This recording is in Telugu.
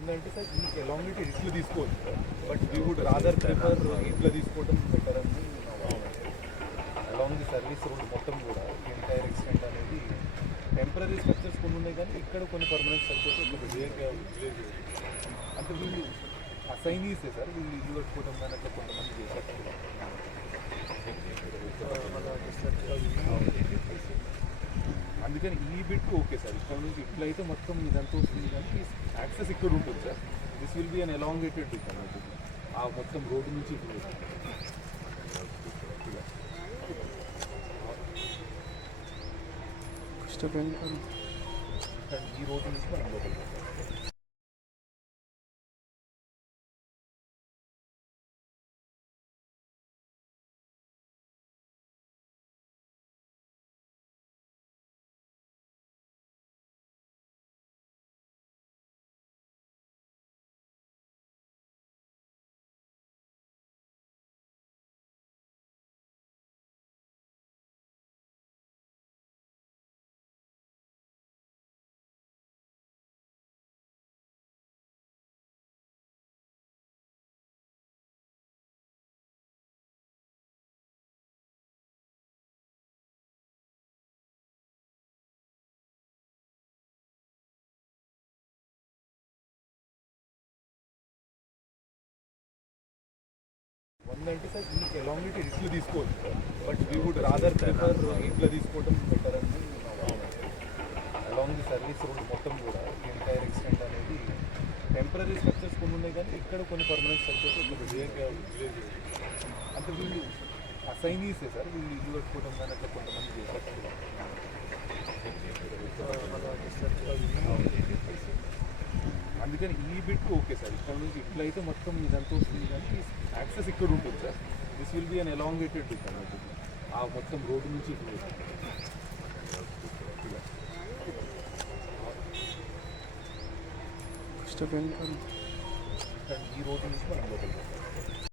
అంటే సార్ ఈ ఎలాంగిటీ ఇట్లా తీసుకోవచ్చు. Sir but we would rather prefer ఇట్లా తీసుకోవడం బెటర్ అని అలాంగ్ ది సర్వీస్ రోడ్ మొత్తం కూడా. ఎంటైర్ ఎక్స్టెంట్ అనేది టెంపరీ స్ట్రక్చర్స్ కొన్ని ఉన్నాయి కానీ ఇక్కడ కొన్ని పర్మనెంట్ స్ట్రక్చర్స్ ఒక అంటే వీళ్ళు అసైనీసే సార్? వీళ్ళు ఇల్లు కట్టుకోవడం కానీ అట్లా కొంతమంది చేశారు అందుకని ఈ బిట్ ఓకే సార్. ఇక్కడ నుంచి ఇట్లయితే మొత్తం ఇదంతా వస్తుంది కానీ యాక్సెస్ ఇక్కడ ఉంటుంది sir. This will be an elongated ఆ మొత్తం రోడ్డు నుంచి. ఈ రోడ్డు నుంచి మనం లోపలికి ఉందంటే సార్ మీకు ఎలాంగిటీ ఇట్లా తీసుకోవచ్చు. Sir but we would rather prefer ఇట్లా తీసుకోవడం బెటర్ అని అలాంగ్ ది సర్వీస్ రోడ్ మొత్తం కూడా ఎంటైర్ ఎక్స్టెంట్ అనేది టెంపరీ స్ట్రక్చర్స్ కొన్ని ఉన్నాయి కానీ ఇక్కడ కొన్ని పర్మనెంట్ స్ట్రక్చర్స్ ఒక విలేజ్ అంటే వీళ్ళు అసైనీసే సార్? వీళ్ళు ఇల్లు కట్టుకోవడం కానీ అట్లా కొంతమంది చేశారు అందుకని ఈ బిట్ ఓకే సార్ ఇక్కడ నుంచి ఇట్లయితే మొత్తం ఇదంతా వస్తుంది కానీ యాక్సెస్ ఇక్కడ ఉంటుంది sir this will be an elongated ఆ మొత్తం రోడ్డు నుంచి వస్తుంది. ఈ రోడ్డు నుంచి మనం లోపలికి.